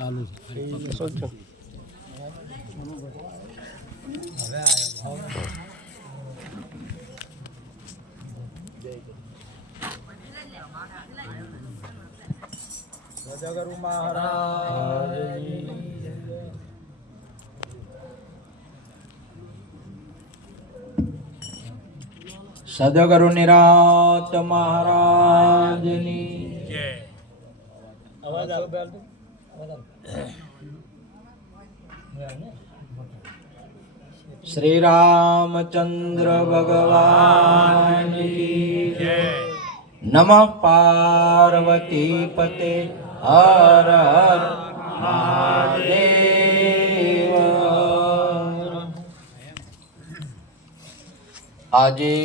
ચાલુ છે. સદગુરુ મહારાજ સદગુરુ નિરાત મહારાજની જય. અવાજ આવે? શ્રી રામચંદ્ર ભગવાન કી જય. નમઃ પાર્વતી પતે હર હર મહાદેવ. આજે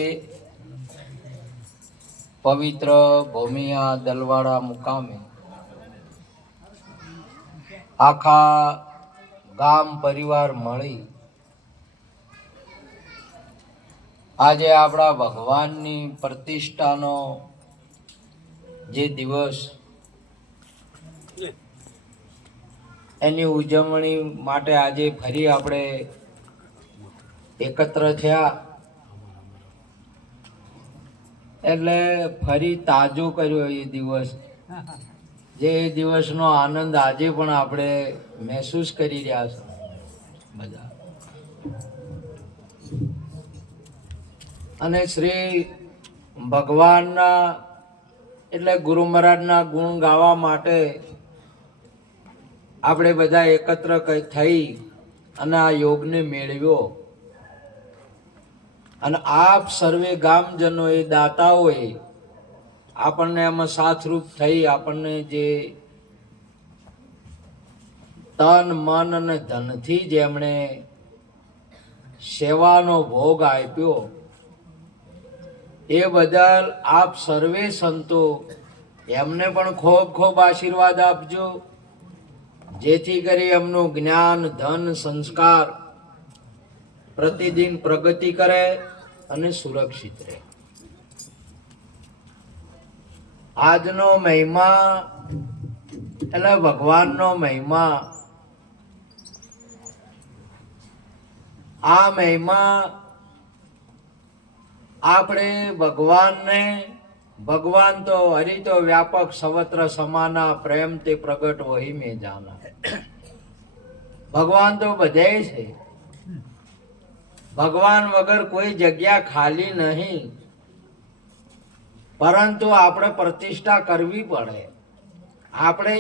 પવિત્ર ભૂમિયા દલવાડા મુકામે આખા ગામ પરિવાર મળી આજે આપણા ભગવાનની પ્રતિષ્ઠાનો જે દિવસ એની ઉજવણી માટે આજે ફરી આપણે એકત્ર થયા એટલે ફરી તાજો કર્યો એ દિવસ. જે દિવસનો આનંદ આજે પણ આપણે મહેસૂસ કરી રહ્યા છે બધા. અને શ્રી ભગવાનના એટલે ગુરુ મહારાજના ગુણ ગાવા માટે આપણે બધા એકત્ર થઈ અને આ યોગને મેળવ્યો. અને આપ સર્વે ગામજનોએ દાતાઓએ આપણને એમાં સાથરૂપ થઈ આપણને જે તન મન અને ધનથી જેમણે સેવાનો ભોગ આપ્યો એ બદલ આપ સર્વે સંતો એમને પણ ખૂબ ખૂબ આશીર્વાદ આપજો, જેથી કરી એમનું જ્ઞાન ધન સંસ્કાર પ્રતિદિન પ્રગતિ કરે અને સુરક્ષિત રહે. આજનો મહિમા એટલે ભગવાનનો મહિમા. આ મહિમા આપણે ભગવાનને, ભગવાન તો હરિ તો વ્યાપક સર્વત્ર સમાના પ્રેમ તે પ્રગટ વહી મેં જાના. ભગવાન તો બધે છે. ભગવાન વગર કોઈ જગ્યા ખાલી નહીં, પરંતુ આપણે પ્રતિષ્ઠા કરવી પડે. આપણે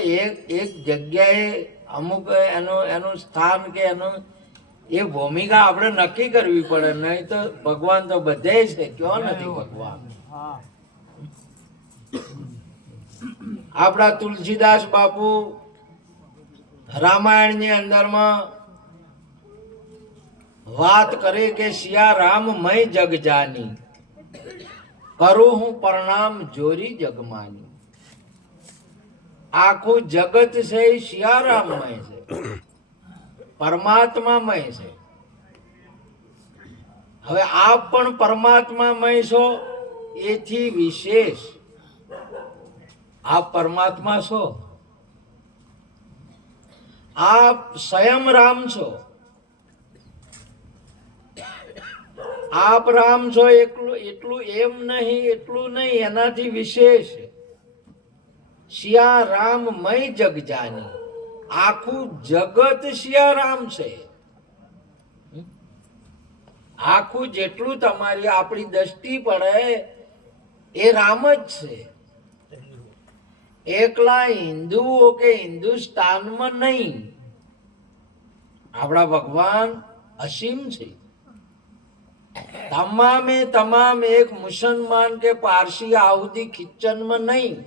એક જગ્યાએ અમુક એનું સ્થાન કે એનું એ ભૂમિકા આપણે નક્કી કરવી પડે, નહીં તો ભગવાન તો બધે છે. ક્યાં નથી ભગવાન? આપણા તુલસીદાસ બાપુ રામાયણની અંદરમાં વાત કરે કે સિયા રામ મય જગ જાની, કરું હું પ્રણામ જોરી જગમાની. આખું જગત છે એ સિયારામમય છે, પરમાત્મામય છે. હવે આપ પણ પરમાત્મામય છો, એથી વિશેષ આપ પરમાત્મા છો. આપ સ્વયં રામ છો. આપ રામ છો એટલું એમ નહીં, એટલું નહીં, એનાથી વિશેષ સિયા રામ મય જગ જાની. આખું જગત સિયા રામ છે. આખું જેટલું તમારી આપણી દ્રષ્ટિ પડે એ રામ જ છે. એકલા હિન્દુઓ કે હિન્દુસ્તાનમાં નહીં. આપણા ભગવાન અસીમ છે. તમામે તમામ એક મુસલમાન કે પારસી આહુદી કિચનમાં નહીં.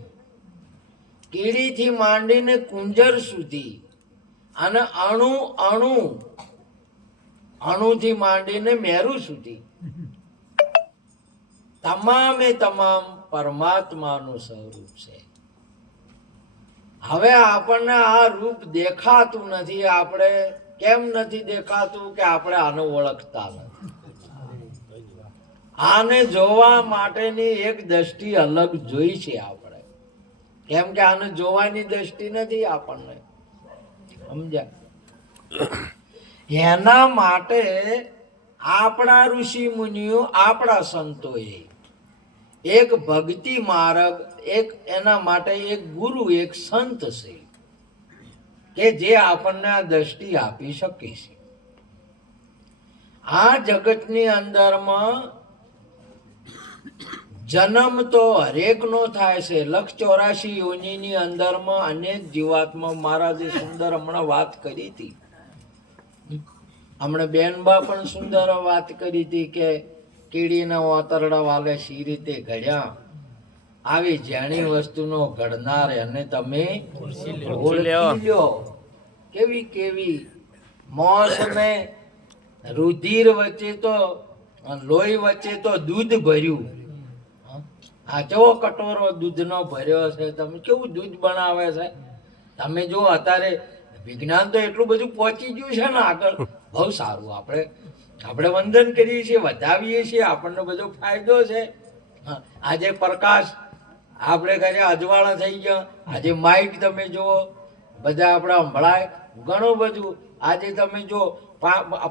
કીડીથી માંડીને કુંજર સુધી અને અણુથી માંડીને મેરુ સુધી તમામે તમામ પરમાત્માનું સ્વરૂપ છે. હવે આપણને આ રૂપ દેખાતું નથી. આપણે કેમ નથી દેખાતું? કે આપણે આને ઓળખતા નથી. આને જોવા માટેની એક દ્રષ્ટિ અલગ જોઈ છે આપણે. કેમ કે આને જોવાની દ્રષ્ટિ નથી આપણને. સમજ્યા? એના માટે આપણા ઋષિ મુનિઓ, આપણા સંતોએ એક ભક્તિ માર્ગ, એક એના માટે એક ગુરુ, એક સંત છે કે જે આપણને આ દ્રષ્ટિ આપી શકે છે. આ જગતની અંદરમાં જન્મ તો હરેકનો થાય છે. 184 યોનિની અંદરમાં અનેક જીવાત્મા. મહારાજે સુંદર હમણાં વાત કરી હતી, હમણાં બેનબા પણ સુંદર વાત કરી હતી કે કીડીના વાતરડા વાલે સી રીતે ઘડ્યા, આવી જેણી વસ્તુનો ઘડનાર એને તમે ઓળખી લ્યો. કેવી કેવી મોસ ને રુધિર વચ્ચે તો, લોહી વચ્ચે તો દૂધ ભર્યું. આ કેવો કટોરો દૂધનો ભર્યો છે. તમે કેવું દૂધ બનાવે છે. તમે જો અત્યારે વિજ્ઞાન તો એટલું બધું પહોંચી ગયું છે ને આગળ, બહુ સારું. આપણે વંદન કરીએ છીએ, વધાવીએ છીએ, આપણને બધો ફાયદો છે. આજે પ્રકાશ આપણે ઘરે અજવાળા થઈ ગયા. આજે માઇક તમે જુઓ, બધા આપણા સંભળાય ઘણું બધું. આજે તમે જો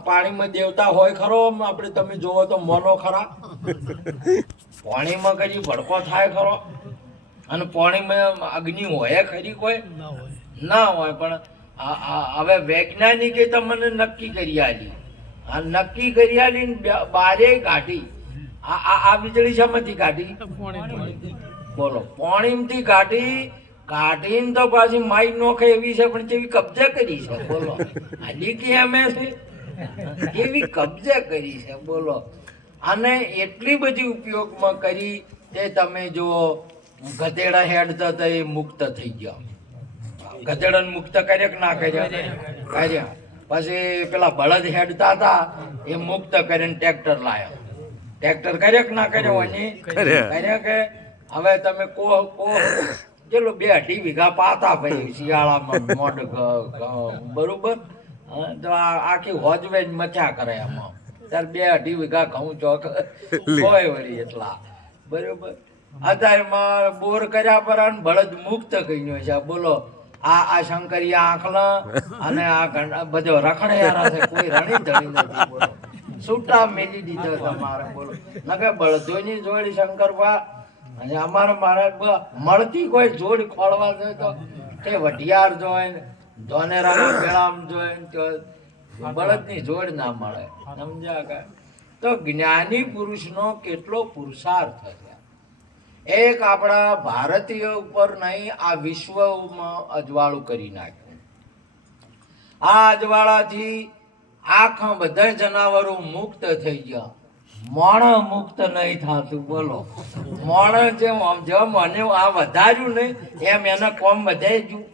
પાણીમાં દેવતા હોય ખરો, આપણે તમે જોવો તો મોનો ખરા. પાણીમાં કદી ભડકો થાય ખરો? અને પાણીમાં અગ્નિ હોય ખરી? કોઈ ના હોય. પણ હવે વૈજ્ઞાનિકે તમને નક્કી કરી આલી, આ નક્કી કરી આલી બારે કાઢી. આ વીજળી શામાંથી કાઢી? બોલો, પાણીમાંથી કાઢી. કાઢીને તો પાછી માઈ નોખે એવી છે, પણ કેવી કબજે કરી છે. બોલો, હાલી કે એમે છે કેવી કબજે કરી છે. બોલો, અને એટલી બધી ઉપયોગમાં કરી તે તમે જો ગધેડા હેડતા તો એ મુક્ત થઈ ગયા. ગધેડાને મુક્ત કર્યા કે ના કર્યા? કર્યા. પછી પેલા બળદ હેડતા હતા એ મુક્ત કરીને ટ્રેક્ટર લાયા. ટ્રેક્ટર કર્યા કે ના કર્યા? કર્યા કે હવે તમે ચલો 2-2.5 વીઘા પાતા ભાઈ શિયાળામાં મોઢ બરોબર, તો આખી હોજવે મચા કરે એમાં. ત્યારે 2-2.5 વીઘા ઘઉં ચોક હોય વળી એટલા બરોબર. અત્યારે બોર કર્યા પર બળદ મુક્ત કર્યો છે. બોલો, આ શંકરિયા આંખલા અને આ બધો રખડ્યા છે, કોઈ રણી ધણી નથી. બોલો, છૂટા મેલી દીધો તમારે. બોલો, નકે બળદોની જોડી શંકરભા અને અમારા મહારાજ મળતી કોઈ જોડ ખોળવા જોઈએ તો કે વઢિયાર જોઈને ધોનેરાના મેળામ જોઈને બળદની જોડ ના મળે. સમજ્યા કે? તો જ્ઞાની પુરુષનો કેટલો પુરુષાર્થ છે. એક આપણા ભારતીય ઉપર નહીં, આ વિશ્વમાં અજવાળું કરી નાખ્યું. આ અજવાળાથી આખા બધા જનાવરો મુક્ત થઈ ગયા. મોણ મુક્ત નહીં થતું. બોલો, મોણ જેમ મને આ વધાર્યું નહીં એમ એને કોમ વધારી ગયું.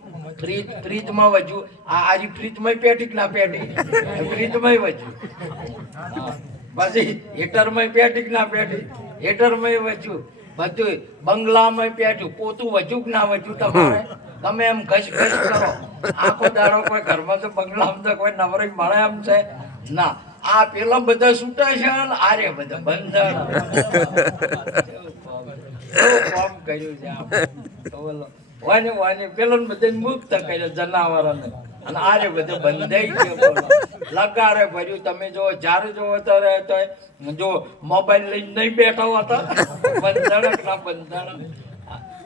ફ્રીજમાં વધ્યું. આજે ફ્રીજમાં પેટી ના પેટી, ફ્રીજમાં વધ્યું. પછી હીટરમાં પેટી ના પેટી, હીટરમાં વધ્યું. બધું બંગલામાં પેટ્યું. પોતું વધ્યું કે ના વધ્યું? તમારે તમે એમ ઘસ ઘસ કરો આખો દાડો. કોઈ ઘરમાં તો બંગલામાં તો કોઈ નવરી મળે એમ છે ના. આ પેલા બધા છૂટા છે, આરે બધા બંધન કામ કર્યું છે. બોલો, વાની પેલો બધા મુક્ત કર્યો જનાવરોને, અને આરે બધું બંધાઈ ગયું. બોલો, લગારે ભર્યું. તમે જો જ્યારે જોવો તો જો મોબાઈલ લઈને નહીં બેઠા હતા. બંધણ ના બંધણ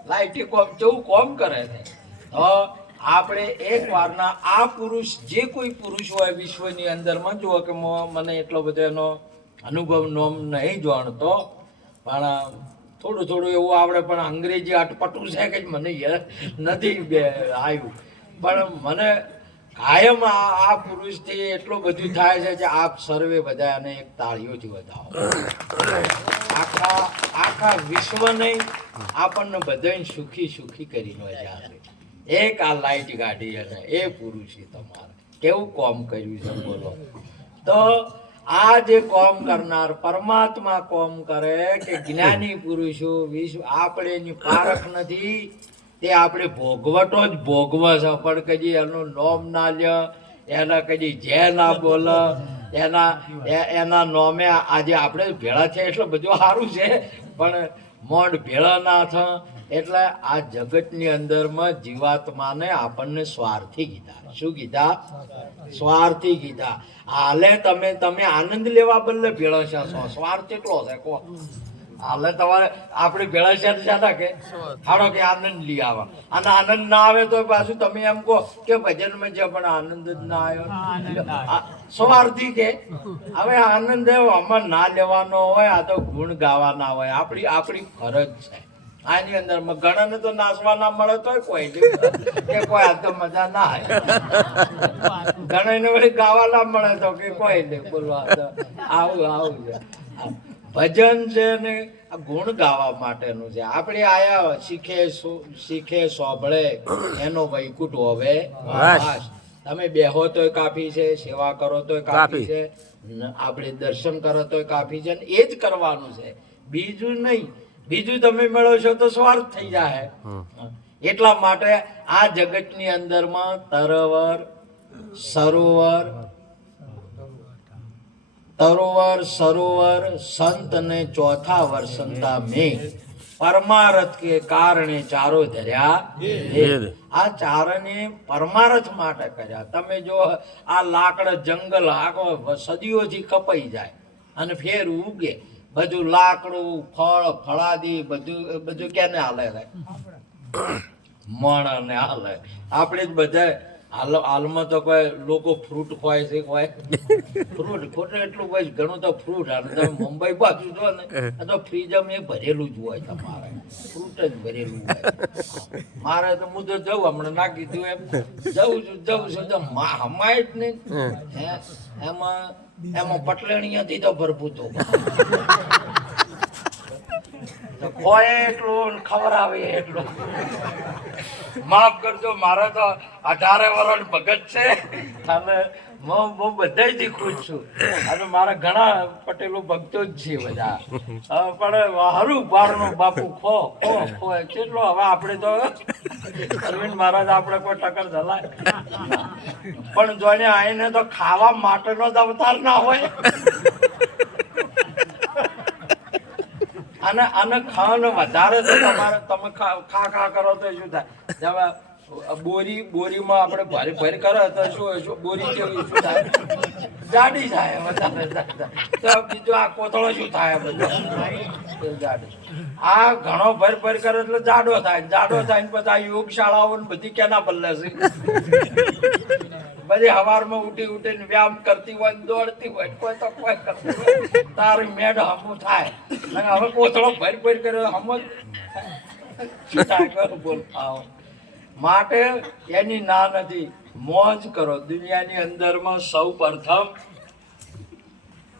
લાઈટી કોમ જેવું કોમ કરે છે. તો આપણે એક વારના આ પુરુષ, જે કોઈ પુરુષ હોય વિશ્વની અંદરમાં, જુઓ કે મને એટલો બધો એનો અનુભવ નોમ નહીં જાણતો, પણ થોડું થોડું એવું આવડે. પણ અંગ્રેજી અટપટું છે કે મને નથી આવ્યું. પણ મને કાયમ આ પુરુષથી એટલું બધું થાય છે કે આપ સર્વે બધા અને એક તાળીઓથી વધાવો. આખા વિશ્વને આપણને બધાને સુખી સુખી કરીને જાય. એક આ લાઈટ કાઢી અને એ પુરુષે તમારે કેવું કોમ કર્યું છે. બોલો, તો આ જે કોમ કરનાર પરમાત્મા કોમ કરે કે જ્ઞાની પુરુષો વિશ્વ આપણે એની પારખ નથી. તે આપણે ભોગવટો જ ભોગવે છે. પણ કદી એનું નોમ ના લે, એના કદી જે ના બોલે, એના નોમે આજે આપણે ભેળા છે એટલે બધું સારું છે. પણ મોઢ ભેળા ના થાય, એટલે આ જગતની અંદરમાં જીવાત્માને આપણને સ્વાર્થી કીધા. શું કીધા? સ્વાર્થી કીધા. હાલે તમે આનંદ લેવા બદલે ભેળસ્યા છો. સ્વાર્થ કેટલો છે કહો? હાલે તમારે આપણી ભેળસ્યા છે ને કે હાડો કે આનંદ લઈ આવા, અને આનંદ ના આવે તો પાછું તમે એમ કહો કે ભજનમાં છે પણ આનંદ જ ના આવ્યો. સ્વાર્થી કે હવે આનંદ આમાં ના લેવાનો હોય, આ તો ગુણ ગાવાના હોય. આપણી ફરજ છે આની અંદર. ઘણાને તો નાચવા ના મળે તોય કોઈ કે કોઈ આ તો મજા ના આવે. ઘણાને વળી ગાવા ના મળે તો કે કોઈ નહીં બોલવા આવું છે. ભજન છે ને ગુણ ગાવા માટેનું છે. આપણે આયા શીખે સોંભળે એનો વૈકુંઠ હોવે વાસ. તમે બેહો તોય કાફી છે, સેવા કરો તોય કાફી છે, આપણે દર્શન કરો તોય કાફી છે. એ જ કરવાનું છે, બીજું નહીં. બીજું તમે મેળવશો તો સ્વાર્થ થઈ જાય. એટલા માટે આ જગતની અંદરમાં તરોવર સરોવર સંત ને ચોથા વર્ષંતા મેં પરમારથ કે કારણે ચારો ધર્યા. આ ચારને પરમારથ માટે કર્યા. તમે જો આ લાકડ જંગલ આખો સદીઓથી કપાઈ જાય અને ફેર ઉગે, બધું લાકડું ફળાદી બધું કેને હાલે છે? મણ ને હાલે. આપણે જ બધા હાલમાં તો કોઈ લોકો ફ્રૂટ ખવાય છે, ફ્રૂટ ખોટું એટલું ભાઈ ઘણું તો ફ્રૂટ. અને તમે મુંબઈ બાજુ જો ને તો ફ્રીજમાં એ ભરેલું જ હોય, તમારે ફ્રૂટ જ ભરેલું હોય. મારે તો હું તો જવું હમણાં ના કીધું એમ જવું છું હમાય જ નહીં. એમાં પટલેણીયાથી તો ભરપૂર ખોય એટલું ખવડાવે એટલું. માફ કરજો, મારે તો 18 વર્ષ ભગત છે અને હું બધાથી ખુશ છું. અને મારા ઘણા પટેલો ભક્તો જ છે બધા. પણ હારું બારનું બાપુ ખો કેટલો. હવે આપણે તો અરવિંદ મહારાજ આપણે કોઈ ટક્કર ચલાય પણ જોઈને આઈને તો ખાવા માટેનો જ અવતાર ના હોય. અને ખાવાનું વધારે તો તમારે તમે ખા કરો તો શું થાય? બોરીમાં આપણે ભરી કરે તો શું બોરી કેવી શું થાય? જાડી થાય વધારે. તો બીજું આ કોથળો શું થાય? બધો જાડી. આ ઘણો ભરી કરે એટલે જાડો થાય ને પછી આ યોગશાળાઓ બધી કેના બદલે છે? બધી હવારમાં ઉઠીને વ્યાયામ કરતી હોય, દોડતી હોય, કોઈ તો કોઈ કરતી હોય. તારી મેડ હમું થાય. હવે કોથળો ભરી કર્યો હમ બોલ. માટે એની ના નથી. મોજ કરો. દુનિયાની અંદરમાં સૌ પ્રથમ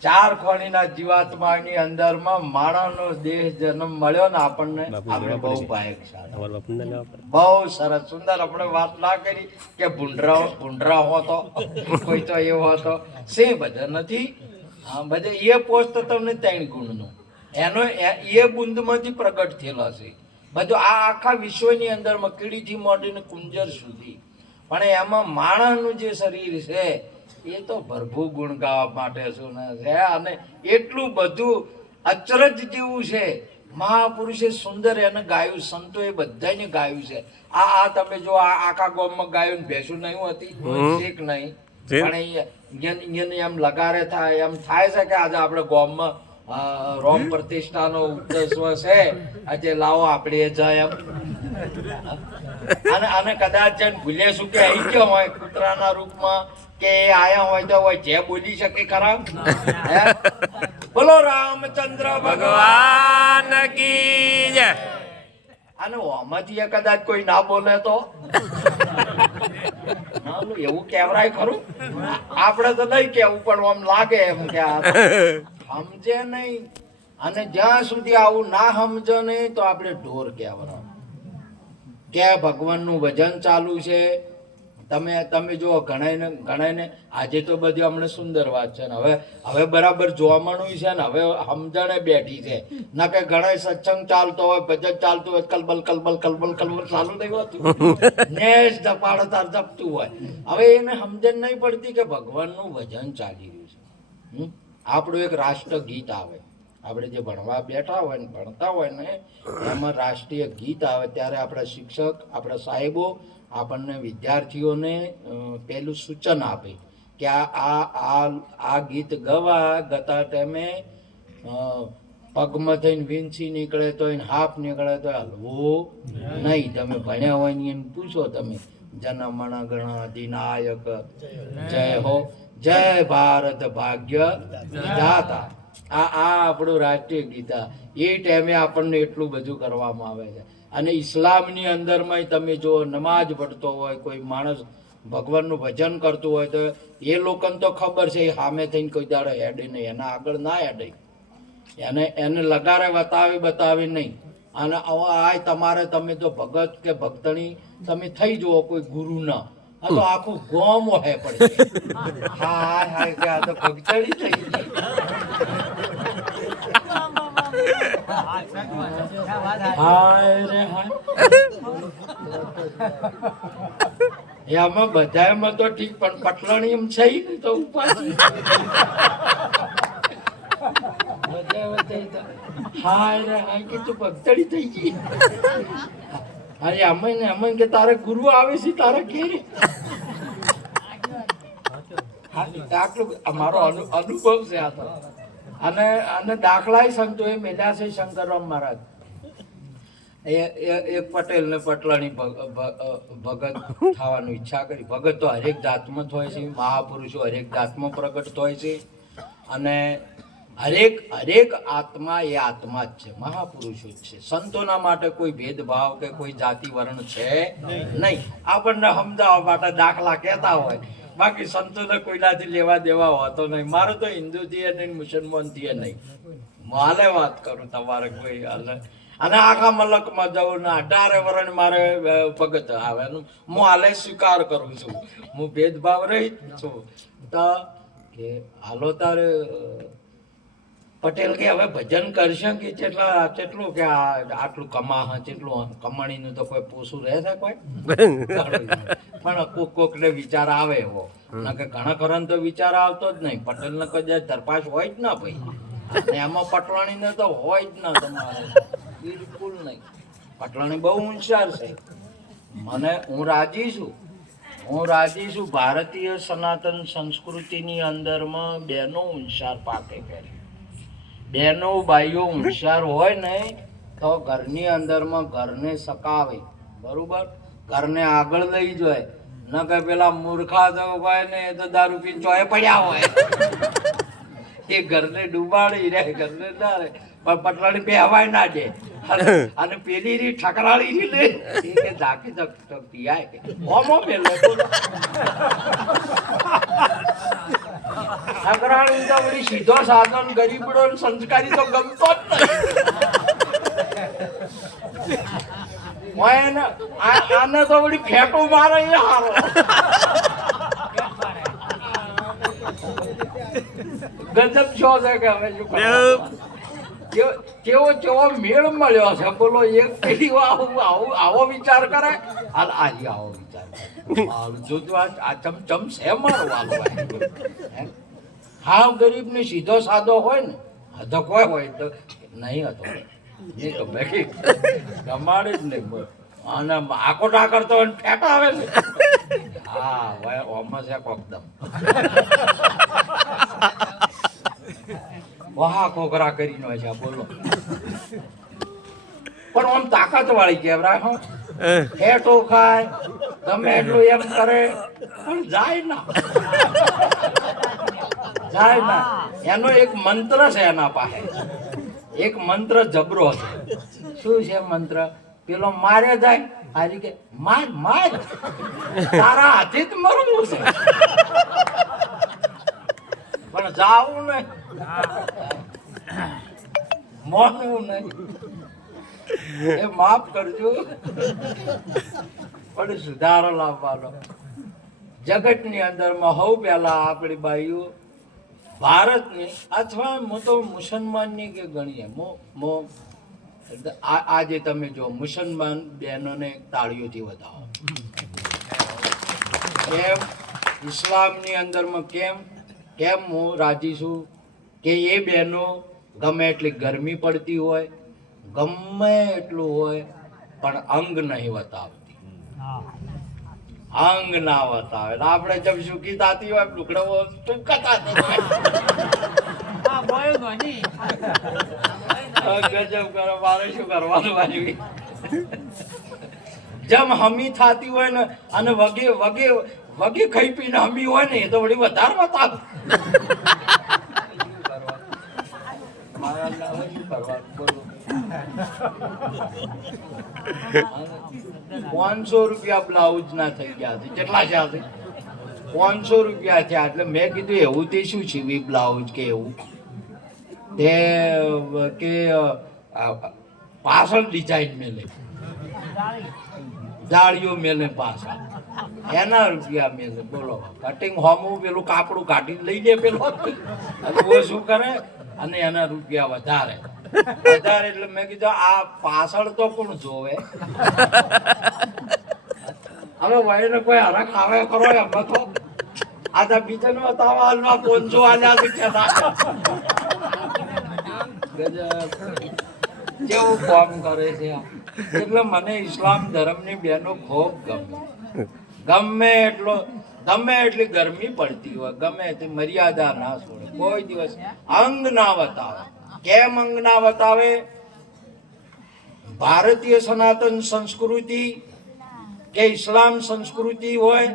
4 ખોણીના જીવાત્માની અંદરમાં માણસનો દેહ જન્મ મળ્યો ને આપણને, આપણે બહુ ભાગ્યશાળી. બહુ સરસ સુંદર. આપણે વાત ના કરી કે ભૂંડરા હોતો કોઈ તો એવો હતો સે બધા નથી. બધે એ પોસ્ટ તો તમને 3 ગુણનો એનો એ બુંદમાંથી પ્રગટ થયેલો છે. બધું આ આખા વિશ્વની અંદરમાં કીડીથી મોટીને કુંજર સુધી. પણ એમાં માણસનું જે શરીર છે એ તો ભરપૂર ગુણ ગાવા માટે શું છે. અને એટલું બધું અચરજ જેવું છે. મહાપુરુષે સુંદર એને ગાયું, સંતોએ બધાને ગાયું છે. આ તમે જો આ આખા ગામમાં ગાયું ભેંસું નહીં હતી શીખ નહીં, પણ એમ લગારે થાય એમ થાય છે કે આજે આપણે ગામમાં રોમ પ્રતિષ્ઠાનો ઉપદેશ છે, આજે લાવો આપણે જાય એમ. અને કદાચ ભૂલે શું કે આવી ગયો હોય કૂતરાના રૂપમાં કે આયા હોય તો જે બોલી શકે ખરા? બોલો રામચંદ્ર ભગવાન કી જય. અને ઓમાંથી કદાચ કોઈ ના બોલે તો એવું કેવરાય ખરું? આપણે તો નહીં કેવું પણ આમ લાગે એમ કે સમજે નહીં. અને જ્યાં સુધી આવું ના સમજો નહીં તો આપણે ઢોર કહેવાના કે ભગવાનનું ભજન ચાલુ છે. તમે જુઓ ઘણાને આજે તો બધી હમણાં સુંદર વાત છે ને હવે બરાબર જોવાનું છે ને હવે સમજણે બેઠી છે. ના કે ઘણા સત્સંગ ચાલતો હોય, ભજન ચાલતું હોય, કલબલ ચાલુ નહીં હોતું ને ધપાડતાર જપતું હોય. હવે એને સમજણ નહીં પડતી કે ભગવાનનું ભજન ચાલી રહ્યું છે. આપણું એક રાષ્ટ્ર ગીત આવે આપણે જે ભણવા બેઠા હોય ને ભણતા હોય ને એમાં રાષ્ટ્રીય ગીત આવે ત્યારે આપણા શિક્ષક આપણા સાહેબો આપણને વિદ્યાર્થીઓને પેલું સૂચન આપે કે આ ગીત ગતા ટાઈમે પગમાં થઈને વીંછી નીકળે તો હાફ નીકળે તો હલવું નહીં. તમે ભણ્યા હોય ને એને પૂછો તમે જનમણ ગણ અધિનાયક જય હો જય ભારત ભાગ્ય વિધાતા આ આપણું રાષ્ટ્રીય ગીતા એ ટાઈમે આપણને એટલું બધું કરવામાં આવે છે. અને ઇસ્લામની અંદરમાં તમે જો નમાજ પડતો હોય કોઈ માણસ ભગવાનનું ભજન કરતું હોય તો એ લોકોને તો ખબર છે સામે થઈને કોઈ દાડો હેડે નહીં, એના આગળ ના હેડે, એને લગારે બતાવી નહીં. અને આ તમારે તમે તો ભગત કે ભક્તણી તમે થઈ જુઓ કોઈ ગુરુ ના તો આખું ગોમ હે પડે હાય હાય કે આ તો ભક્તણી થઈ ગઈ. હાય રે હાય એમાં બધામાં તો ઠીક પણ પટલણી એમ છે તો ઉપાધિ હાય રે હાય કે તું ભક્તડી થઈ ગઈ. અરે અમે કે તારે ગુરુ આવે છે તારે કે આટલું અમારો અનુભવ છે આ તો. અને દાખલા સંતોએ મેલ્યા છે શંકરરામ મહારાજ એક પટેલ ને પટલાણી ભગત થવાની ઈચ્છા કરી. ભગત તો હરેક જાતમાં હોય છે, મહાપુરુષો હરેક જાતમાં પ્રગટ હોય છે અને હરેક આત્મા એ આત્મા જ છે, મહાપુરુષો જ છે. સંતોના માટે કોઈ ભેદભાવ કે કોઈ જાતિ વર્ણ છે નહીં. આપણને સમજાવવા માટે દાખલા કહેતા હોય, બાકી સંતોને કોઈનાથી લેવા દેવા હોતો નહીં. મારે તો હિન્દુથી નહીં મુસલમાનથી નહીં, માલે વાત કરું તમારે કોઈ હાલે. અને આખા મલકમાં જવું ને 18 વર્ષ મારે ભગત આવે હું હાલે સ્વીકાર કરું છું, હું ભેદભાવ રહી છું. તો કે હાલો તારે પટેલ કે હવે ભજન કરશે કે કેટલું કે આટલું કમા કેટલું કમાણીનું તો કોઈ પોસું રહે છે કોઈ પણ કોકને વિચાર આવે એવો ના કે ઘણા ખરા તો વિચાર આવતો જ નહીં. પટેલ ને કદાચ ધરપાસ હોય જ ના ભાઈ, અને એમાં પટવાણી ને તો હોય જ ના તમારે બિલકુલ નહીં. પટલાણી બહુ હોશિયાર છે. હું રાજી છું ભારતીય સનાતન સંસ્કૃતિની અંદરમાં બેનો હોશિયાર પાકે કરી. બેનો ભાઈઓ હોશિયાર હોય ને તો ઘરની અંદરમાં ઘરને સકાવે, બરોબર, ઘરને આગળ લઈ જાય. ન કે પેલા મૂર્ખા તો હોય ને એ તો દારૂ પીને ચોય પડ્યા હોય એ ઘરને ડૂબાડી રહે, ઘરને ના રહે. પણ પટલાણી બેહવાય ના દે અને પેલી રી ઠકરાળી રી લે એ કે ઝાકી પીયાય કે ઓમો મેલે ઠકરાળી તો બધી સીધો સાધન ગરીબડો સંસ્કારી તો ગમતો જ નહીં. આને તો બધી ફેટો મારે એ હારો ગજબ છો છે કે હવે શું કેવો મેળ મળ્યો છે બોલો. એક પેઢી આવો વિચાર કરે હાલ આજી આવો વિચાર જો આ ચમચમ છે મારો વાલો. હા ગરીબ ને સીધો સાદો હોય ને હધો કોઈ હોય તો નહીં હતો એ તો ભાઈ ગમાડે જ નહીં. અને આખો ટાકર તો ફેટા આવે ને હા ભાઈ ઓમાં છે કોકદમ વાહ કોકરા કરીને હોય છે બોલો. પણ આમ તાકાત વાળી કેવરા હો હેઠો ખાય ગમે એટલું એમ કરે પણ જાય ના. એનો એક મંત્ર છે એના પાસે, એક મંત્ર જબરો છે. શું છે મંત્ર? પેલો મારે જાય હારી કે માર તારા હાથે જ મરવું છે પણ જાવું ને મોનવું નહીં. એ માફ કરજો પણ સુધારો લાવવાનો. જગતની અંદરમાં હવ પહેલા આપણી બાઈઓ ભારતની અથવા હું તો મુસલમાનની કે ગણીએ આજે તમે જો મુસલમાન બહેનોને તાળીઓથી વધાવો. કેમ ઇસ્લામની અંદરમાં કેમ હું રાજી છું કે એ બહેનો ગમે એટલી ગરમી પડતી હોય, ગમે એટલું હોય, પણ અંગ નહીં બતાવતી. અંગ ના બતાવે. આપણે જબ સુખી થતી હોય ટુકડો ટૂંકા થતો હોય. ગજબ કરો, મારે શું કરવાનું વાજવી. જેમ હમી થતી હોય ને અને વગે વગે વગે ખાઈ પીને હમી હોય ને એ તો વળી વધારે બતાવ. 500 રૂપિયા બ્લાઉઝ ના થઈ ગયા છે. કેટલા છે? 500 રૂપિયા થયા. એટલે મેં કીધું એવું તે શું સીવી બ્લાઉઝ કે એવું તે કે પાછળ ડિઝાઇન મેલે, જાળીઓ મેલે પાછળ, એના રૂપિયા મેલે. બોલો, કટિંગ હોમું પેલું કાપડું કાઢીને લઈ લે પેલો, અને શું કરે અને એના રૂપિયા વધારે. એટલે મેં કીધું આ પાછળ તો કોણ જોવે? હવે વહીને કોઈ હરખ આવે ખરો એમ તો આ તો બીજાનો તાવાલમાં 500 આલ્યા છે કે ના. કેવું કામ કરે છે. એટલે મને ઇસ્લામ ધર્મની બહેનો ખૂબ ગમે. ગમે એટલી ગરમી પડતી હોય, ગમે તે મર્યાદા ના છોડે, કોઈ દિવસ અંગ ના બતાવે. કેમ અંગ ના બતાવે? ભારતીય સનાતન સંસ્કૃતિ કે ઇસ્લામ સંસ્કૃતિ હોય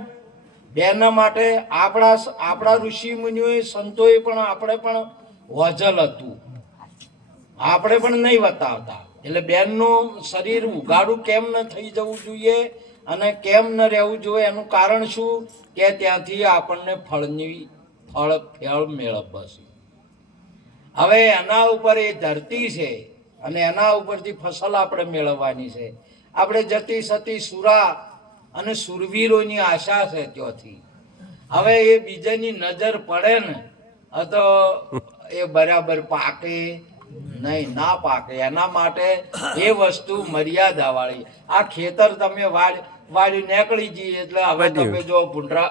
બેના માટે આપણા ઋષિ મુનિઓએ સંતોએ પણ આપણે પણ વજલ હતું, આપણે પણ નહીં બતાવતા. એટલે બેનનું શરીર ઉગાડું કેમ ન થઈ જવું જોઈએ અને કેમ ન રહેવું જોઈએ એનું કારણ શું કે ત્યાંથી આપણને ફળ મેળવશે. હવે એના ઉપર એ ધરતી છે અને એના ઉપરથી ફસલ આપણે મેળવવાની છે. આપણે જતી સતી સુરા અને સુરવીરોની આશા છે ત્યાંથી. હવે એ બીજાની નજર પડે ને તો એ બરાબર પાકે નહીં, ના પાકે. એના માટે એ વસ્તુ મર્યાદા વાળી. આ ખેતર તમે વાળી નીકળી જઈએ એટલે હવે તમે જો ભૂંડરા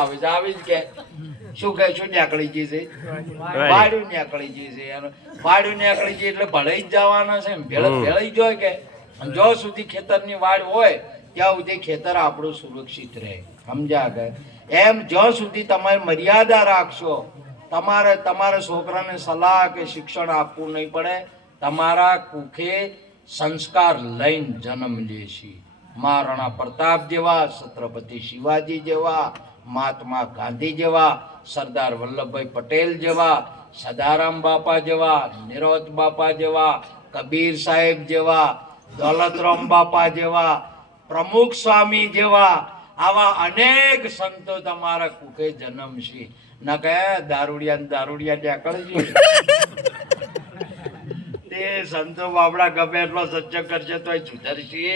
આવે છે, આવી જ કે શું કહે શું નીકળી જશે? વાળ્યું નીકળી જશે. વાળ્યું નીકળી જઈએ એટલે ભળાઈ જ જવાના છે. ભેળાઈ જાય કે જો સુધી ખેતરની વાડ હોય ત્યાં સુધી ખેતર આપણું સુરક્ષિત રહે. સમજ્યા કે એમ જ્યાં સુધી તમે મર્યાદા રાખશો, તમારા છોકરાને સલાહ કે શિક્ષણ આપવું નહીં પડે. તમારા કુખે સંસ્કાર લઈને જન્મ લેશી. મહારાણા પ્રતાપ જેવા, છત્રપતિ શિવાજી જેવા, મહાત્મા ગાંધી જેવા, સરદાર વલ્લભભાઈ પટેલ જેવા, સદારામ બાપા જેવા, નિરોધ બાપા જેવા, કબીર સાહેબ જેવા, દોલતરામ બાપા જેવા, પ્રમુખ સ્વામી જેવા, આવા અનેક સંતો તમારા કુખે જન્મશી. ના કહે દારૂડિયા નીકળશે. તે સંતો બાપડા ગમે એટલો સત્સંગ કરશે તો સુધરશે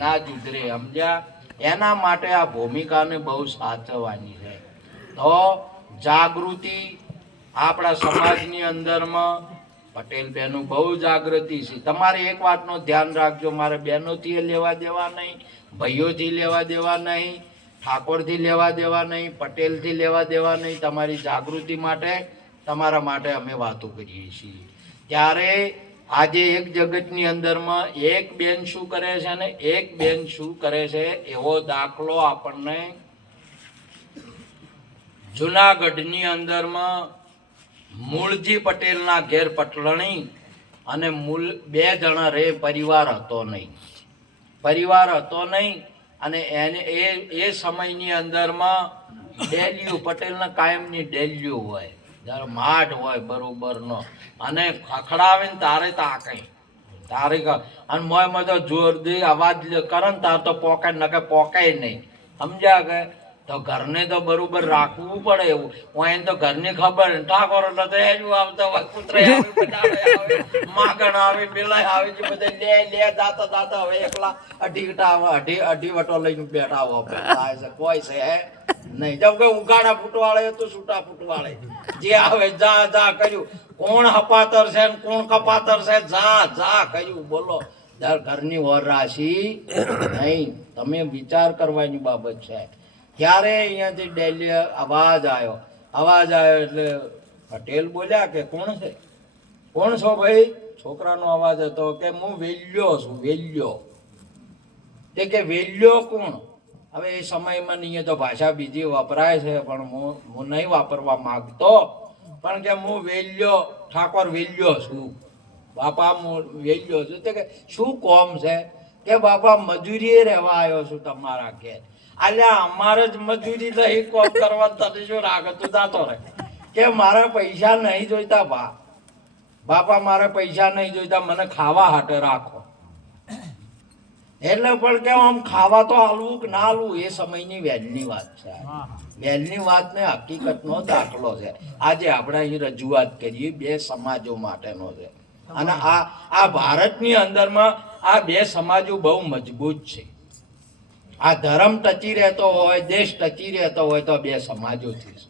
ના સુધરે. સમજ્યા? એના માટે આ ભૂમિકાને બહુ સાચવવાની છે. તો જાગૃતિ આપણા સમાજની અંદરમાં પટેલ બહેનો બહુ જાગૃતિ છે. તમારે એક વાતનું ધ્યાન રાખજો, મારે બહેનોથી લેવા દેવા નહીં, ભાઈઓથી લેવા દેવા નહીં, ઠાકોરથી લેવા દેવા નહીં, પટેલથી લેવા દેવા નહીં. તમારી જાગૃતિ માટે, તમારા માટે અમે વાતો કરીએ છીએ. ત્યારે આજે એક જગતની અંદરમાં એક બેન શું કરે છે ને એક બેન શું કરે છે એવો દાખલો આપણને જુનાગઢની અંદરમાં મૂળજી પટેલના ઘેર પટલણી અને બે જણા રે પરિવાર હતો નહીં. અને એને એ સમયની અંદરમાં ડેલિયું પટેલના કાયમની ડેલિયું હોય, જ્યારે માઠ હોય બરોબરનો અને ખખડાવે ને તારે તારે અને મોય તો જોર દે અવાજ કરે ને તાર તો પોકાય નકે પોકાય નહીં. સમજ્યા કે તો ઘરને તો બરોબર રાખવું પડે. એવું હોય તો ઘરની ખબર ઠાકોર એટલે તો એનું આવતા હોય, કૂતરે આવે, માગણ આવે, પેલા આવે છે, બધા લે જાતા હવે એકલા અઢી વટો લઈને બેઠા હો કોઈ છે નહીં. જેમ કે ઉગાડા ફૂટવાળે તો છૂટા ફૂટવાળે જે આવે જા કર્યું. કોણ હપાતર છે ને કોણ કપાતર છે, જા કર્યું. બોલો ઘરની ઓર રાશી નહીં. તમે વિચાર કરવાની બાબત છે. ત્યારે અહીંયાથી ડેલી અવાજ આવ્યો એટલે પટેલ બોલ્યા કે કોણ છે? કોણ છો ભાઈ? છોકરાનો અવાજ હતો કે હું વેલ્યો છું. વેલ્યો તે કે વેલ્યો કોણ? હવે એ સમયમાં નહીં તો ભાષા બીજી વપરાય છે, પણ હું નહીં વાપરવા માંગતો. પણ કે હું વેલ્યો ઠાકોર વેલ્યો છું. બાપા હું વેલ્યો છું. તે કે શું કોમ છે? કે બાપા મજૂરીએ રહેવા આવ્યો છું તમારા ઘેર. અલ્યા અમારે જ મજૂરી નહીં કોમ કરવા, તને શું રાગ તું જાતો રહે. કે મારા પૈસા નહીં જોઈતા બાપા મારે પૈસા નહીં જોઈતા, મને ખાવા હાટે રાખો. એટલે પણ કે આમ ખાવા તો હાલવું કે ના હાલવું એ સમયની વેલની વાત છે. વેલની વાત ને હકીકતનો દાખલો છે. આજે આપણે અહીં રજૂઆત કરીએ બે સમાજો માટેનો છે. અને આ ભારતની અંદરમાં આ બે સમાજો બહુ મજબૂત છે. આ ધર્મ ટચી રહેતો હોય, દેશ ટચી રહેતો હોય તો બે સમાજોથી છે.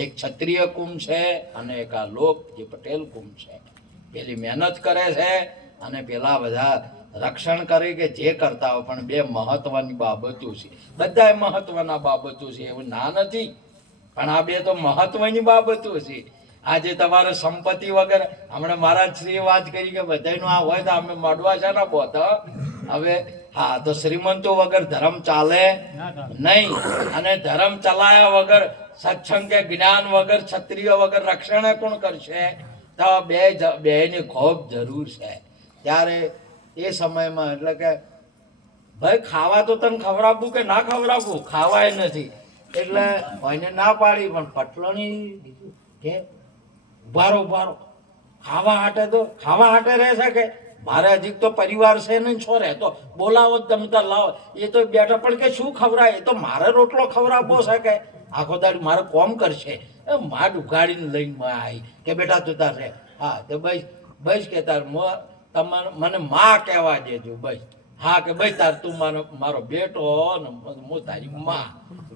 એક ક્ષત્રિય કુંભ છે અને એક આ લોક જે પટેલ કુંભ છે. પેલી મહેનત કરે છે અને પેલા બધા રક્ષણ કરે કે જે કરતા હોય. પણ બે મહત્વની બાબતો છે. બધા મહત્વના બાબતો છે, એવું ના નથી, પણ આ બે તો મહત્વની બાબતો છે. આજે તમારે સંપત્તિ વગર, હમણાં મહારાજ શ્રી વાત કરી કે બધાનું આ હોય તો અમે મળવા છે ને બોત. હવે હા, તો શ્રીમંતો વગર ધર્મ ચાલે નહીં, અને ધર્મ ચલાયા વગર, સત્સંગ કે જ્ઞાન વગર, ક્ષત્રિય વગર રક્ષણ કોણ કરશે? તો બેની ખૂબ જરૂર છે. ત્યારે એ સમયમાં એટલે કે ભાઈ ખાવા તો તને ખવડાવવું કે ના ખવડાવવું, ખાવાય નથી. એટલે ભાઈને ના પાડી, પણ પટલોની કે ઉભારો ખાવા હાટે તો ખાવા હાટે રહેશે કે મારે હજી તો પરિવાર છે ને છો રહે તો બોલાવો તમે તો લાવો. એ તો બેઠા પણ કે શું ખવડાય? એ તો મારે રોટલો ખવડાવવો છે કે આખો દાડી મારે કોમ કરશે. માડ ઉગાડીને લઈને આવી કે બેટા તું તાર રે. હા તો બસ કે તાર મને માં કહેવા દેજો. બસ હા કે ભાઈ તાર તું મારો બેટો ને હું તારી માં.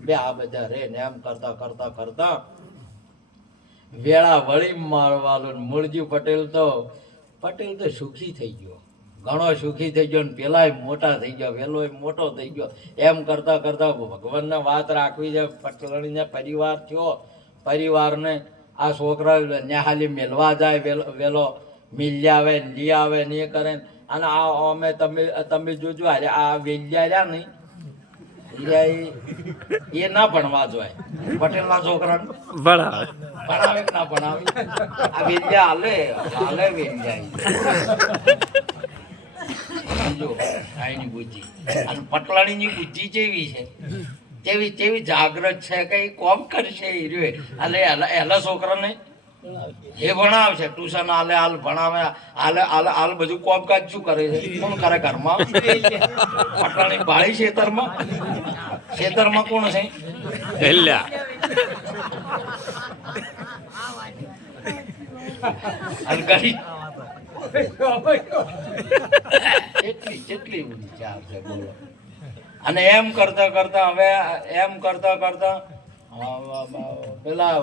બે આ બધા રે ને એમ કરતા વેળા વળી મારવાલો. મૂળજી પટેલ તો સુખી થઈ ગયો, ઘણો સુખી થઈ ગયો. ને પેલાય મોટા થઈ ગયો, વેલોય મોટો થઈ ગયો. એમ કરતા ભગવાનને વાત રાખવી છે. પટલણીને પરિવાર થયો. પરિવારને આ છોકરા ન્યાહાલી મેળવા જાય, વેલો મિલી આવે લઈ આવે ને એ કરે. અને આ અમે તમે જોજો આ વેલ્યા રહ્યા નહીં એ ના ભણવા જોઈએ. પટેલના છોકરાને ભણાવે કે ના ભણાવે? આ વેલ્યા હાલે વેલ્યા બુદ્ધિ. અને પટલાણીની બુદ્ધિ જેવી છે, તેવી જાગ્રત છે કે એ કોમ કરશે. એલા છોકરાને એ ભણાવશે, ટ્યુશન હાલ ભણાવે, હાલ બધું કોમકાજ શું કરે છે? કોણ કરે ઘરમાં? પટલાણી ભાળી ખેતરમાં કોણ છે? કેટલી બધી ચાલ છે બોલો. અને એમ કરતા પેલા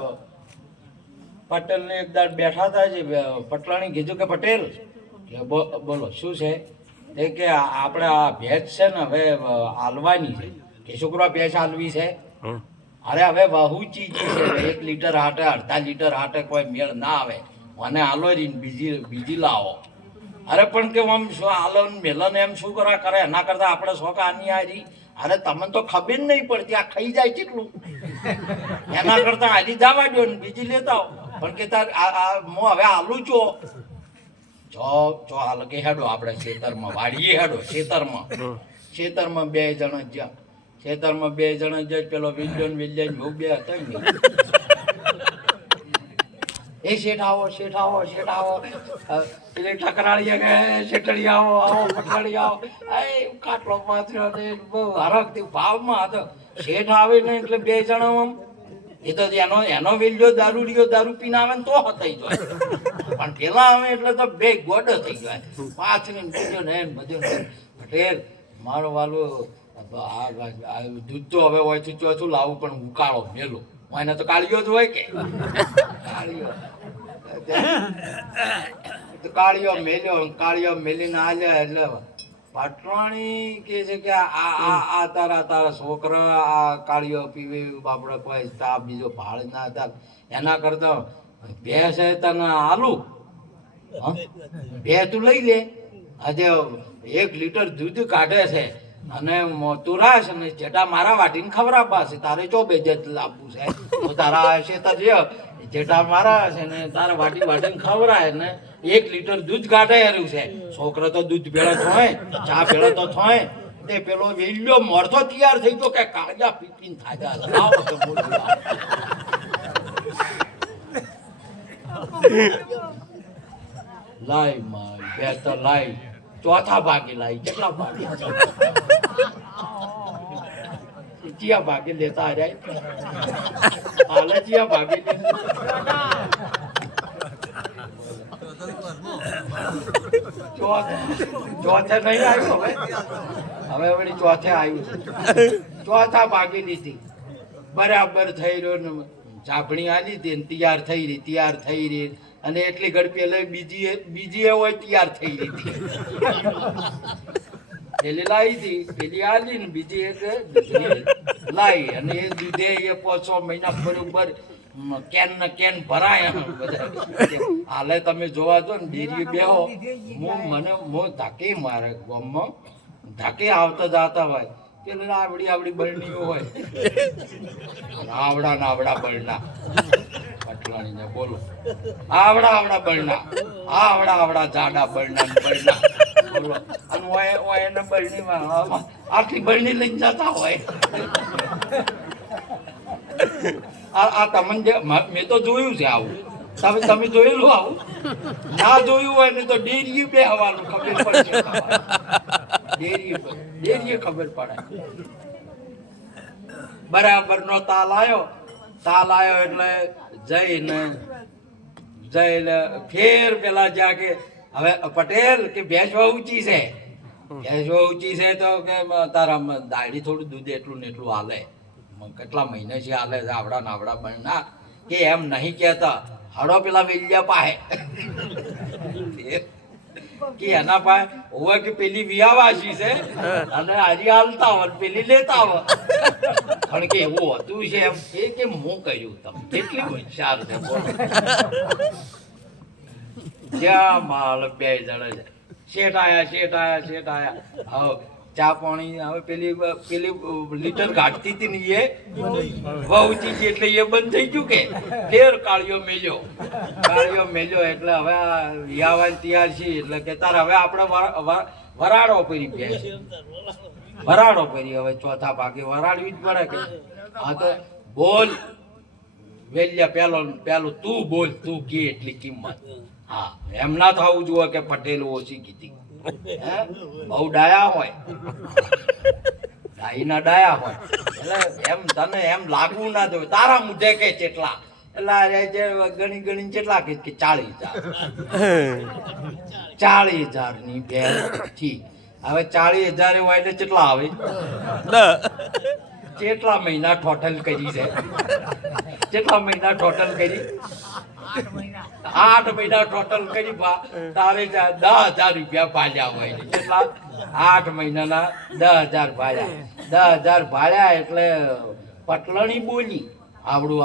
પટેલ ને એક દાડ બેઠા હતા છે. પટલાણી કીધું કે પટેલ કે બોલો શું છે? એ કે આપણે આ ભેંસ છે ને હવે હાલવાની છે. કે છોકરા ભેંસ હાલવી છે? અરે હવે બહુ ચીજ છે, 1 લીટર હાટે, અડધા લીટર હાટે કોઈ મેળ ના આવે. મને હાલો રીને બીજી લાવો. અરે પણ કે આમ શું હાલો મેલન એમ શું કરે? એના કરતા આપણે શોખ આની હારી. અરે તમને તો ખબર નહીં પડતી, આ ખાઈ જાય કેટલું. એના કરતા હાજી જવા દો ને બીજી લેતા આવો. પણ કે તાર હું હવે હાલું ચો હાલ કે હેડો આપણે ખેતરમાં વાડીએ હેડો. ખેતરમાં 2 જણા જ્યાં ખેતરમાં 2 જણા જાય. પેલો વિલ્યો બહુ બે હતા ને એ શેઠ આવો એટલે ટકરાળી કે શેઠડી આવો પટલાડી આવો. કાટલો પાથર્યો બહુ હરખથી ભાવમાં હતો. શેઠ આવે ને એટલે 2 જણા આમ એ તો એનો વેલ્યો દારૂ પીને આવે ને તો થઈ જાય. પણ પેલા આવે એટલે તો 2 ગોડ થઈ જાય. પાથરીને બીજો ને બધું. પટેલ મારો વાલું દૂધ તો હવે હોય ચોથું લાવું, પણ ઉકાળો મેલો એને તો કાળીઓ જ હોય કે કાળીઓ મેલીને આલ્યા. એટલે પટરાણી કે છે કે આ તારા છોકરા આ કાળીઓ પીવે બાપડે કોઈ તાપ બીજો ભાળ ના થાય. એના કરતા ભેંસ તને આલુ હા? બે તું લઈ લે. આજે 1 લીટર દૂધ કાઢે છે અને તું રાશ અને જેટા મારા વાટીને ખવડાવવા છે. તારે ચો બે જત લાવવું છે તો તારા હશે તો જેટા મારા છે ને તારે વાટીને ખવડાય ને 1 લીટર દૂધ કાઢે એરું છે. છોકરો તો દૂધ ભેળો થોય, ચા ભેળો તો થોય. તે પેલો વેલ્યો મોરથો તૈયાર થઈ ગયો કે કાળિયા પીપીને થાજા લાવ તો બોલ્યો. લાઈ માં બે તો લાઈ ચોથા ભાગે લાઈ. કેટલા ભાગે? ચિયા ભાગે લેતા જાય હાલે ચિયા ભાગે ચોથે નહીં આવ્યું. હવે વળી ચોથે આવ્યું. ચોથા ભાગી લીધી. બરાબર થઈ રહ્યો ને ચાપણી આલી હતી ને તૈયાર થઈ રહી અને એટલી ગડપી લઈ બીજી હોય તૈયાર થઈ રહી હતી. પેલી લાવી હતી, પેલી આલી ને બીજી એક લાવી અને એ દૂધે એ 5-6 મહિના બરોબર કેન ને કેન ભરાય. હાલે તમે જોવા દો ને ડેરી બેહો હું ધાકે મારે ગામમાં ધાકે આવતા જતા હોય પેલે આવડી બરણીઓ હોય. આવડા બરણા પટલાણી ને બોલો આવડા બરણા આવડા જાડા બરણા બોલો. અને એને બરણીમાં આટલી બરણી લઈને જતા હોય. આ તમને મેં તો જોયું છે આવું. તમે જોયેલું આવું? ના જોયું હોય ને તો ડેરી બે હવાનું ખબર પડશે. ડેરીએ ખબર પડે. બરાબર નો તાલ આવ્યો એટલે જઈને ફેર પેલા જ્યાં કે હવે પટેલ કે ભેંસવા ઊંચી છે તો કે તારા દાડી થોડું દૂધ એટલું ને એટલું હાલે. કેટલા મહિને છે હાલે આવડા બનના કે એમ નહીં કેતા. હડો પેલા વેલિયા પાહે કે એના પાસે હોય કે પેલી વિયાવાસી છે અને હારી હાલતા હોય પેલી લેતા હોય. પણ કે એવું હતું છે એમ કે હું કહ્યું તમે કેટલી હોશિયાર છે. જ્યાં માલ બે જણા છે. શેઠ આયા હવે ચા પાણી હવે પેલી લીટર કાઢતી હતી ને એ વહુતી હતી એટલે એ બંધ થઈ ગયું કે ફેર કાળિયો મેલ્યો એટલે હવે વિયાવાની તૈયાર છે એટલે કે તાર હવે આપણે વરાડો કરી હવે ચોથા ભાગે વરાડવી જ પડે કે હા તો બોલ વેલ્યા પેલું તું બોલ તું કે એટલી કિંમત. હા એમ ના થવું જોઈએ કે પટેલ ઓછી કીધી. બહુ ડાયા હોય એટલે એમ તને એમ લાગવું ના જોઈએ. તારા મુઢે કે ચેટલા એટલે ગણી ચેટલા કે 40,000 ની ભેળ થી. હવે 40,000 હોય એટલે કેટલા આવે? કેટલા મહિના ટોટલ કરી છે? 8 મહિના ટોટલ કરી તારે 10,000 રૂપિયા ભાડ્યા હોય. કેટલા? 8 મહિનાના 10,000 ભાડ્યા એટલે પટલણી બોલી આવડું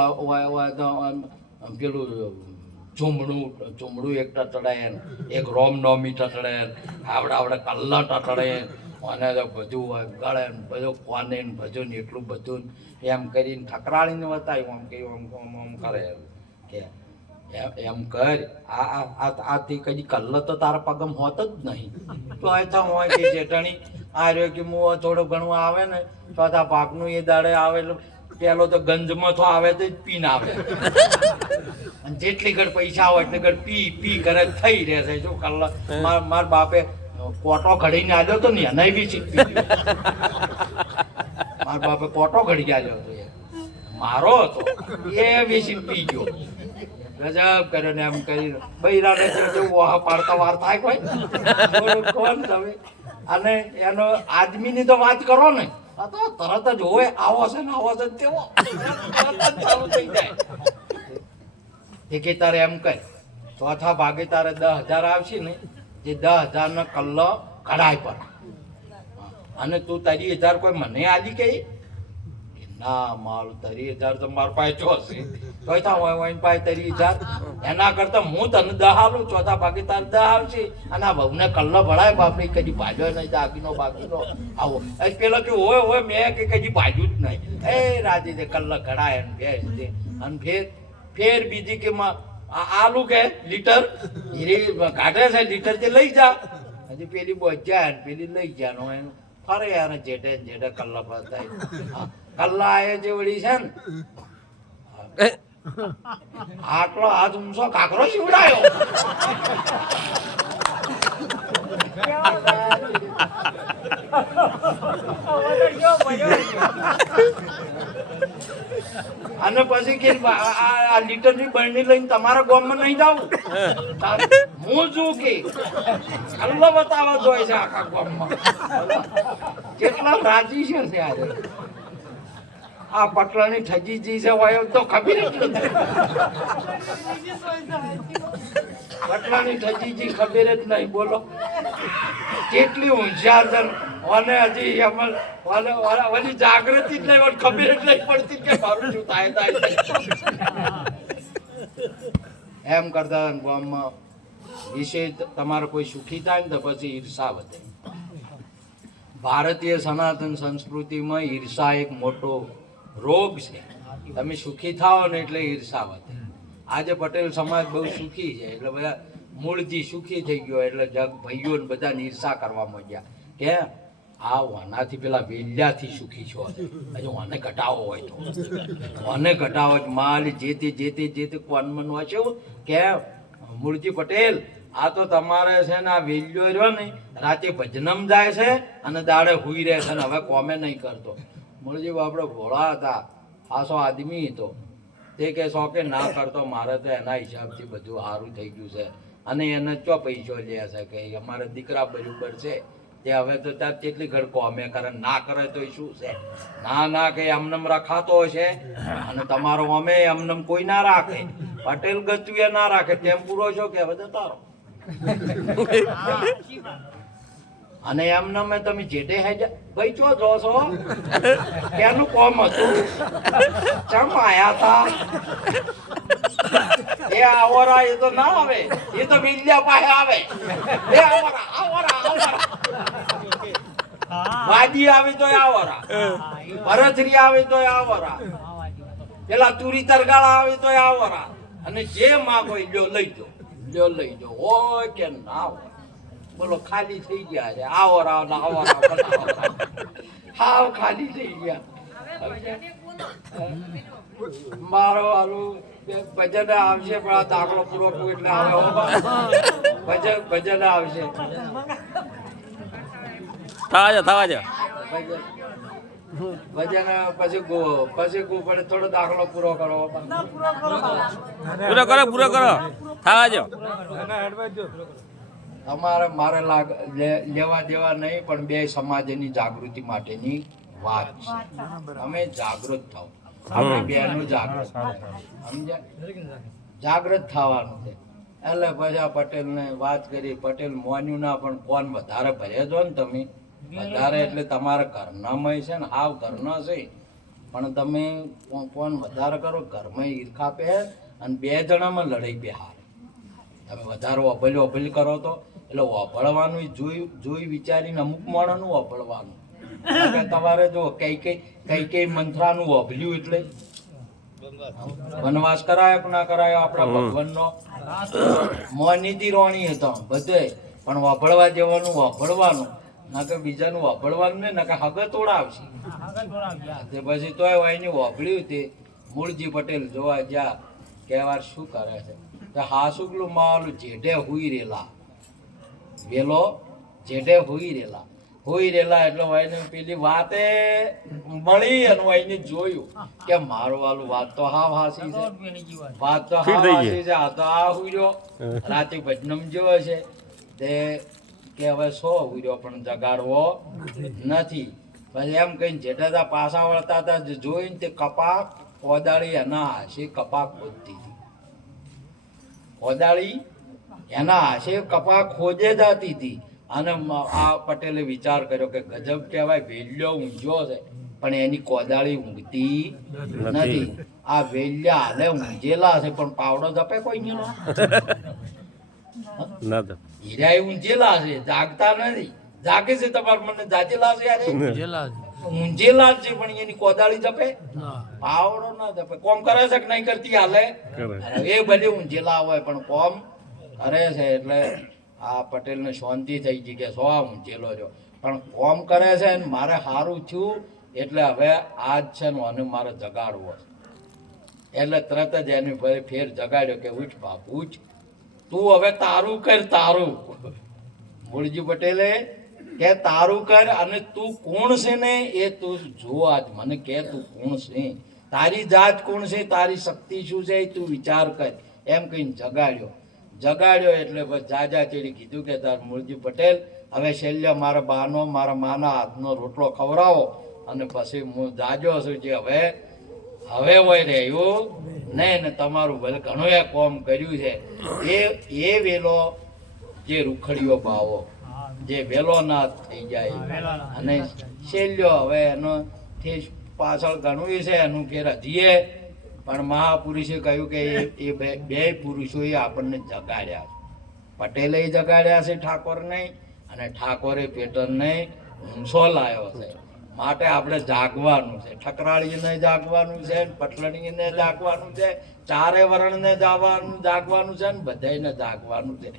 પેલું ચુમડું એક ટટડાય, એક રોમનોમી ટટડાય, આવડા કલ્લા ટટડાય અને બધું ગળે બધું કોને બધું એટલું બધું એમ કરીને ઠકરાળીને બતાવ્યું. આમ કરે કે એમ કર આથી કદી કલ્લો તો તારા પગમ હોત જ નહીં. તો એ હોય કે જેટણી આ રહ્યો કે હું થોડું ઘણું આવે ને ચોથા પાકનું એ દાડે આવે પેલો તો ગંજમાં તો આવે તો જ પીને આવે. જેટલી ઘડ પૈસા હોય એટલે ઘડ પી કરે થઈ રહેશે. જો કલ્લા માર બાપે કોટો ઘડીને આવ્યો હતો ને એના બી ચીપી મારા બાપે કોટો ઘડી આવ્યો હતો મારો હતો એ બી પી ગયો. ગજબ કર્યો ને એમ કરી બૈરાને વોહા પાડતા વાર થાય કોઈ કોણ તમે. અને એનો આદમીની તો વાત કરો ને તો તરત જ હોય આવો છે તેવો ચાલુ થઈ જાય. કે તારે એમ કર ચોથા ભાગે તારે 10,000 આવશે ને તે 10,000 નો કલ્લો કઢાય પર અને તું તારી 1000 કોઈ મને આલી કે ના મારું 30,000 તો મારા પાસે ચોથી તોય થા હોય પાસે 30,000 એના કરતા હું તને 10 આલું, ચોથા ભાગે તાર 10 આવશે અને આ બહુને કલ્લો ભળાય બાપડી કદી ભાજ્યો નહીં દાગીનો બાગીનો આવો પેલો કે હોય મેં કે કદી ભાજ્યું જ નહીં એ રાજી દે કલ્લો ઘડાય અને બેસ દે અને ફેર બીજી કે આલુ કે લીટર હીરી કાઢે છે લીટર તે લઈ જા હજી પેલી બોજાય ને પેલી લઈ જાનો એનું ફરે યાર જેઠે કલ્લા ફરતા કલ્લા આવે જે વળી છે ને આટલો હાથ ઊંચો કાકરો શિવડાયો અને પછી કે આ લીટર ની બરણી લઈને તમારા ગામમાં નહીં જાવ હું શું કે કલ્લો બતાવવા જોઈએ છે આખા ગામમાં કેટલા રાજી છે ત્યારે આ પટલાની ઠજીજી છે હોય તો ખબર જ નથી પટલાની ઠજીજી ખબર જ નહીં બોલો કેટલી હોશિયાર છે અને હજી એમાં ઓલી જાગૃતિ જ નહીં ખબર જ નહીં પડતી કે મારું શું થાય એમ કરતા ગામમાં વિશે તમારો કોઈ સુખી થાય ને તો પછી ઈર્ષા વધે. ભારતીય સનાતન સંસ્કૃતિમાં ઈર્ષા એક મોટો રોગ છે. તમે સુખી થાઓ ને એટલે ઈર્ષા વધે. આજે પટેલ સમાજ બહુ સુખી છે એટલે બધા મૂળજી સુખી થઈ ગયો એટલે જગ ભાઈઓ ને બધાને ઈર્ષા કરવા માંડ્યા કે આ વાનાથી પેલા વેલ્યાથી સુખી છો હજુ વાને ઘટાવો હોય તો વાને ઘટાવો માલ જે તે કોનમન હોય છે કે મૂળજી પટેલ આ તો તમારે છે ને આ વેલ્યો રહ્યો ને રાતે ભજનમ જાય છે અને દાડે હુઈ રહે છે ને હવે કોમે નહીં કરતો. મૂળજી બાપડે ભોળા હતા, ખાસો આદમી હતો. તે કે શોકે ના કરતો મારે તો એના હિસાબથી બધું સારું થઈ ગયું છે અને એને ચો પૈસો લે છે કે અમારા દીકરા બરાબર છે તે હવે તો ત્યાં કેટલી ઘડ કોમે કરે ના કરે તો શું છે ના કે એમનેમ રખાતો છે અને તમારો અમે એમનેમ કોઈ ના રાખે પટેલ ગતું એ ના રાખે તેમ પૂરો છો કે હવે તારો અને એમને મેં તમે જેટે હેજા ભાઈ ચો જો છો કેનું કોમ હતું ચમ આયા હતા એ આવરા એ તો ના આવે એ તો વિલ્યા પાસે આવે એ આવરા વાજી આવે તો આવરા ભરતરી આવે તો આવરા પેલા તુરી તરગાળા આવે તો આવરા અને જે માગો લ્યો લઈ જો હોય કે ના હોય બોલો ખાલી થઈ ગયા છે આવરા હાવ ખાલી થઈ ગયા. મારો વાલું ભજન આવશે પણ આ દાખલો પૂરો એટલે આવે ભજન આવશે થવા જો ભજન પછી ગો પડે થોડો દાખલો પૂરો કરો પૂરો કરો થવા જો. તમારે મારે લેવા દેવા નહીં પણ બે સમાજની જાગૃતિ માટેની વાત છે. અમે જાગૃત થાવ આપણે બેનું જાગૃત સમજ્યા જાગૃત થવાનું છે એટલે પછી આ પટેલને વાત કરી પટેલ મોન્યું ના પણ કોણ વધારે ભરે જો ને તમે વધારે એટલે તમારા ઘરનામાં છે ને હાવ ઘરના છે પણ તમે કોણ વધારે કરો ઘરમાં ઈર્ખા પહેર અને બે જણામાં લડાઈ બેહાર. તમે વધારે ઓભલી કરો તો એટલે ઓભળવાનું જોઈ વિચારીને અમુક માણસનું ઓભળવાનું. તમારે જો કઈ મંત્રાનું ઓભલ્યું એટલે વનવાસ કરાયો કે ના કરાયો આપણા ભગવાનનો મોનીથી રોણી હતો બધે પણ ઓભળવા જેવાનું ઓભળવાનું ના કે બીજાનું ઓભળવાનું ને ના કે હગે તોડાવશે તે પછી તોય એની ઓભળ્યું તે મૂળજી પટેલ જોવા જ્યાં કહેવા શું કરે છે તો હાસુકલું માલું જેઢે હુઈ રેલા વેલો જેઢે હુઈ રેલા એટલે એને પેલી વાતે મળી અને એને જોયું કે મારો વાલું વાત તો હાવ હાસી છે વાત તો હાવ હાસી છે આ તો આ હુર્યો રાતે ભજનમ જેવો છે તે કે હવે સો હુર્યો પણ જગાડવો નથી. પછી એમ કહીને જેઠા પાછા વળતા હતા જોઈને તે કપાક કોદાળી એના હાશે કપાક ખોદતી હતી. કોદાળી એના હાશે કપાક ખોજે જતી હતી અને આ પટેલે વિચાર કર્યો કે ગજબ કહેવાય વેલ્યો ઊંઝો છે પણ એની કોદાળી ઊંઘતી નથી. આ વેલ્યા હાલે ઊંઘેલા છે પણ પાવડો જપે કોઈ નહીં. ના તો હીરા ઊંઘેલા છે, જાગતા નથી. જાગે છે તમારે મને જાગેલા છે યારે ઊંઘેલા છે પણ એની કોદાળી જપે, પાવડો ના જપે. કોમ કરે છે કે નહીં કરતી હાલે? એ બધી ઊંઘેલા હોય પણ કોમ કરે છે. એટલે આ પટેલ ને શાંતિ થઈ ગઈ કે સો ઊંઘેલો છો પણ કોમ કરે છે ને મારે સારું થયું એટલે હવે આજ છે ને અને મારે જગાડવો છે. એટલે તરત જ એની ફેર જગાડ્યો કે ઉઠ બાપ ઉઠ, તું હવે તારું કર તારું. મૂળજી પટેલે કે તારું કર અને તું કોણ છે ને એ તું જો આજ મને કે તું કોણ છે, તારી જાત કોણ છે, તારી શક્તિ શું છે તું વિચાર કર. એમ કહીને જગાડ્યો એટલે બસ જાજા ચેડી કીધું કે તાર મૂળજી પટેલ હવે શૈલ્ય મારા બાનો મારા માના હાથનો રોટલો ખવડાવો અને પછી હું જાજો છું જે હવે હોય રહ્યું નહીં ને તમારું ભલે ઘણું એ કોમ કર્યું છે એ વેલો જે રૂખડીઓ બાવો જે વેલો ના થઈ જાય અને શૈલ્યો હવે એનો પાછળ ઘણું છે એનું ફેર હજીએ પણ મહાપુરુષે કહ્યું કે એ બે પુરુષોએ આપણને જગાડ્યા છે. પટેલે જગાડ્યા છે ઠાકોરને અને ઠાકોરે પેટરને ઊંસો લાવ્યો છે. માટે આપણે જાગવાનું છે, ઠકરાળીને જાગવાનું છે, પટલણીને જાગવાનું છે, ચારે વર્ણને જાગવાનું છે ને બધાને જાગવાનું છે.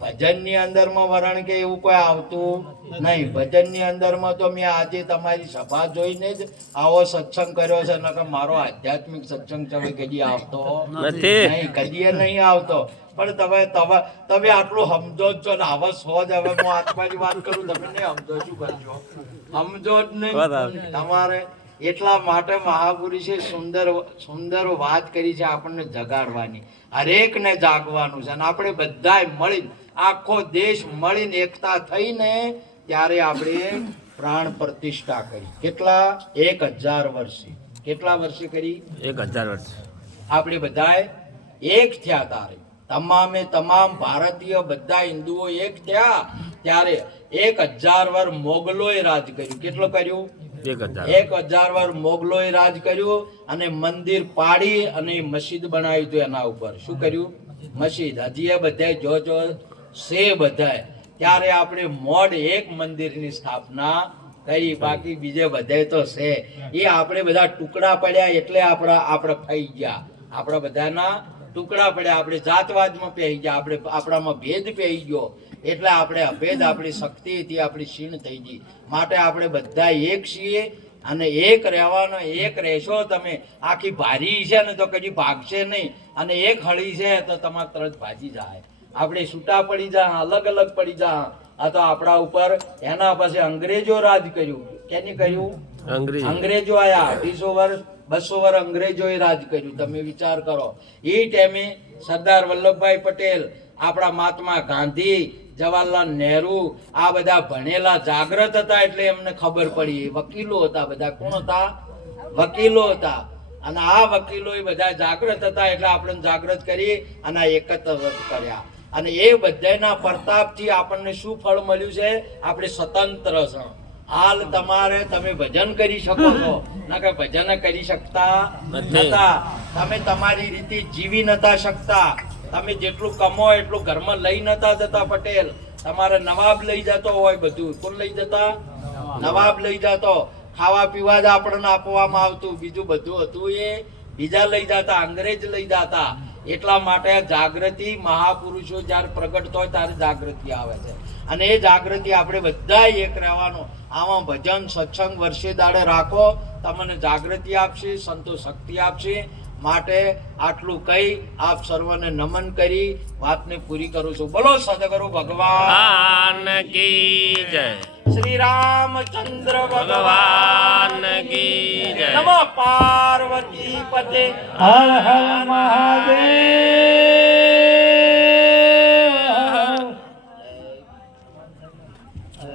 ભજનની અંદરમાં વરણ કે એવું કોઈ આવતું નહીં. ભજનની અંદરમાં તો મેં આજે તમારી સભા જોઈને જ આવો સત્સંગ કર્યો છે, નકર મારો આધ્યાત્મિક સત્સંગ તમે કદી આવતો નહીં, કદી નહીં આવતો. પણ તમે આટલું સમજો જ છો ને હવે સો જ હવે હું આત્માની વાત કરું તમે નહીં સમજો શું કરજો, સમજો જ નહીં તમારે. એટલા માટે મહાપુરુષે સુંદર વાત કરી છે આપણને જગાડવાની, હરેકને જાગવાનું છે. અને આપણે બધાય મળીને આખો દેશ મળીને એકતા થઈને ત્યારે આપણે પ્રાણ પ્રતિષ્ઠા કરી. કેટલા? 1000 વર્ષે. કેટલા વર્ષે કરી? 1000 વર્ષ. આપણે બધાય એક થયા તારે તમામ ભારતીય બધા હિન્દુઓ એક થયા ત્યારે 1000 વર્ષ મોગલોએ રાજ કર્યું. કેટલું કર્યું? 1000 વર્ષ મોગલોએ રાજ કર્યું અને મંદિર પાડી અને મસ્જિદ બનાવી હતું એના ઉપર. શું કર્યું? મસ્જિદ. હજી એ બધા જો છે બધા ત્યારે આપણે મોડ એક મંદિરની સ્થાપના કરી, બાકી બીજે બધે તો છે એ આપણે બધા ટુકડા પડ્યા એટલે આપણે ફાઈ ગયા. આપણા બધાના ટુકડા પડ્યા, આપણે જાતવાદમાં પહેરી ગયા, આપણામાં ભેદ પહેરી ગયો એટલે આપણે અભેદ આપણી શક્તિથી આપણી ક્ષીણ થઈ ગઈ. માટે આપણે બધા એક છીએ અને એક રહેવાનો. એક રહેશો તમે. આખી ભારી છે ને તો કદી ભાગશે નહીં અને એક હળી છે તો તમારે તરત ભાજી જાય. આપણે છૂટા પડી જા, અલગ અલગ પડી જા. આ તો આપણા ઉપર એના પછી અંગ્રેજો રાજ કર્યું. કેની કર્યું? અંગ્રેજો આયા. 250 વર્ષ 200 વર્ષ અંગ્રેજોએ રાજ કર્યું. તમે વિચાર કરો. એ ટાઈમે સરદાર વલ્લભભાઈ પટેલ, આપણા મહાત્મા ગાંધી, જવાહરલાલ નહેરુ આ બધા ભણેલા જાગૃત હતા એટલે એમને ખબર પડી. વકીલો હતા બધા. કોણ હતા? વકીલો હતા. અને આ વકીલો બધા જાગૃત હતા એટલે આપણે જાગૃત કરી અને એકત્ર કર્યા. અને એ બધાના પ્રતાપથી આપણને શું ફળ મળ્યું છે? આપણે સ્વતંત્ર છે. હાલ તમે ભજન કરી શકો છો, ના કે ભજન કરી શકતા નતા. તમે તમારી રીતે જીવી નતા શકતા. તમે જેટલું કમો એટલું ઘરમાં લઈ નતા જતા. પટેલ તમારે નવાબ લઈ જતો હોય બધું. કોણ લઈ જતા? નવાબ લઈ જતો. ખાવા પીવા જ આપણને આપવામાં આવતું, બીજું બધું હતું એ બીજા લઈ જતા, અંગ્રેજ લઈ જતા. એટલા માટે જાગૃતિ મહાપુરુષો જ્યારે પ્રગટ હોય ત્યારે જાગૃતિ આવે છે અને એ જાગૃતિ આપણે બધા એક રહેવાનું. આમાં ભજન સત્સંગ વર્ષે દાડે રાખો, તમને જાગૃતિ આપશે, સંતો શક્તિ આપશે. માટે આટલું કહી આપ સર્વને નમન કરી વાતને પૂરી કરું છું. બોલો સદગુરુ ભગવાન કી જય. શ્રી રામચંદ્ર ભગવાન કી જય. નમો પાર્વતી પતે. હર હર મહાદેવ.